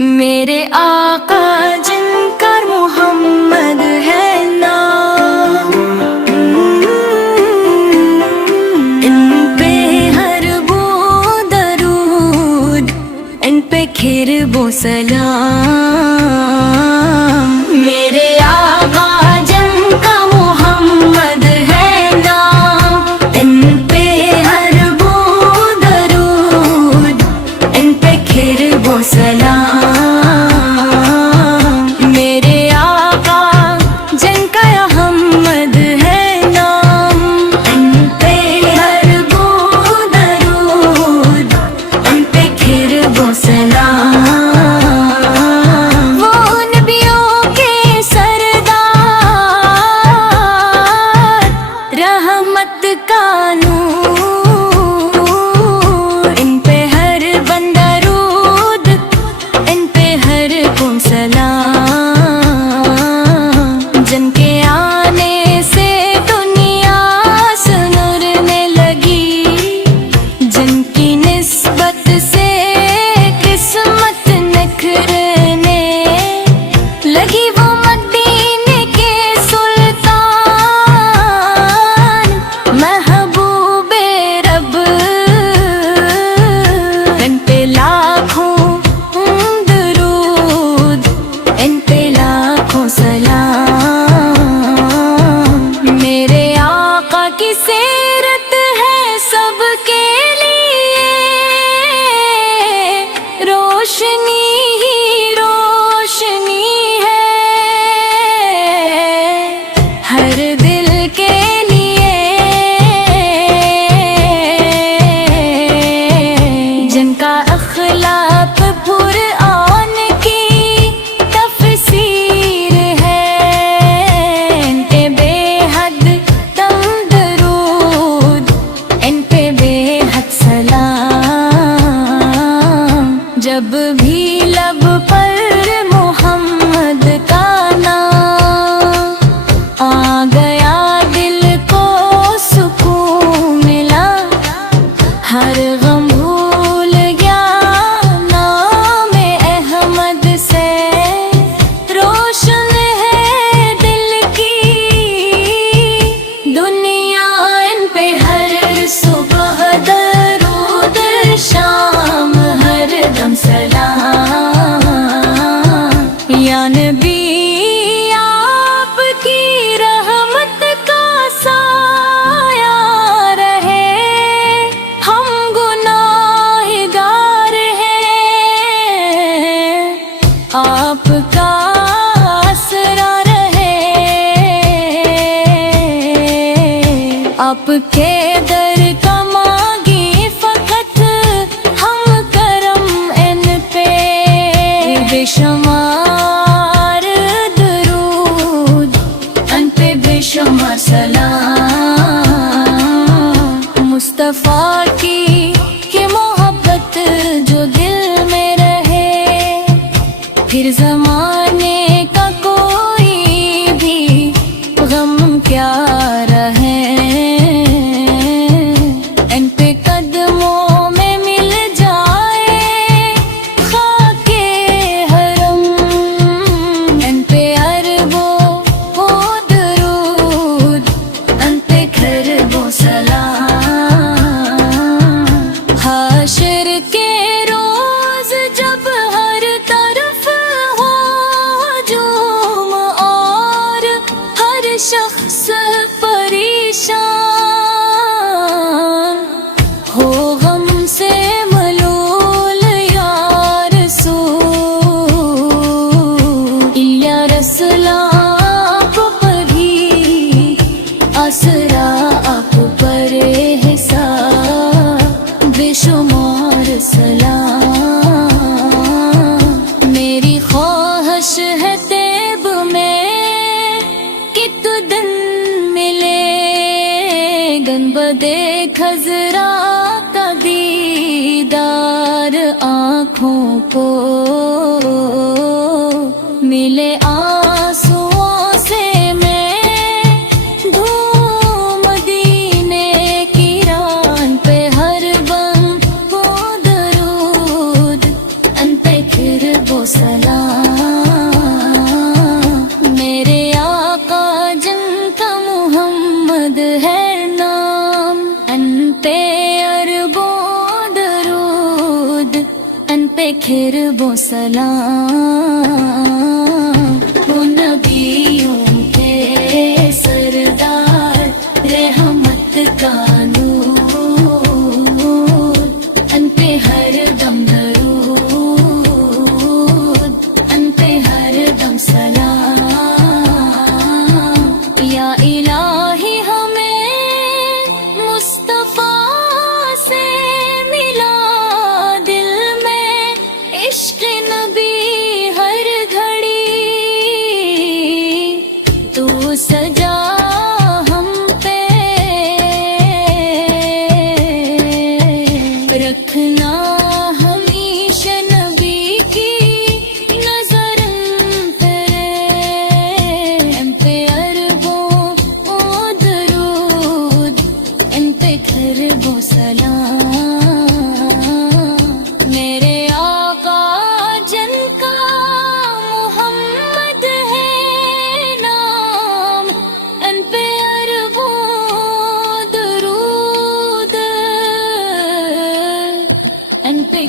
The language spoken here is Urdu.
میرے آقا جن کا محمد ہے نام، ان پہ ہر بو درود، ان پہ کھر بو سلام۔ میرے آقا جن کا محمد ہے نام، ان پہ ہر بو درود، ان پہ کھر بو سلام۔ جب بھی لب پر محمد کا نام آ گیا، دل کو سکون ملا، ہر غم بھول گیا نام احمد سے۔ روشن ہے دل کی دنیا، ان پہ ہر صبح درود شام، ہر دم سلام۔ یا نبی آپ کی رحمت کا سایہ رہے، ہم گناہگار ہیں، آپ کا آسرا رہے، آپ کے در کا مانگی فقط ہم کرم، ان پہ بے شمار درود، ان پہ بے شمار سلام۔ مصطفیٰ کی یہ محبت جو دل میں رہے، پھر زمانے کا کوئی بھی غم کیا رہے، ان پہ قدموں میں مل جائے خاک حرم، ان پہ اربوں درود، ان پہ کھربوں سلام۔ حشر کے روز جب ہر طرف ہو ہجوم اور ہر شخص پریشان ہو غم سے ملول، یا رسول یا رسول آپ پر ہی آسرا، آپ پر حساب بے شمار سلام۔ میری خواہش ہے طیب میں کہ تو دن ملے، گنبدِ خضرا کا دیدار آنکھوں کو ملے، آنسوؤں سے میں دھوم مدینے کی ران پہ ہر بم ہو درود، ان پہ پھر وہ پھر وہ سلام وہ نبیوں کے سردار رحمت کا نور ان پہ ہر دم درود ان پہ ہر دم سلام یا الہی ہمیں مصطفیٰ سے ملا دل میں عشق نبی ہر گھڑی تو سجا ہم پہ رکھنا ہمیشہ نبی کی نظر ان پہ اربوں درود ان پہ خربوں سلام میرے آقا جن کا محمد ہے نام ان پہ اربوں درود ان پہ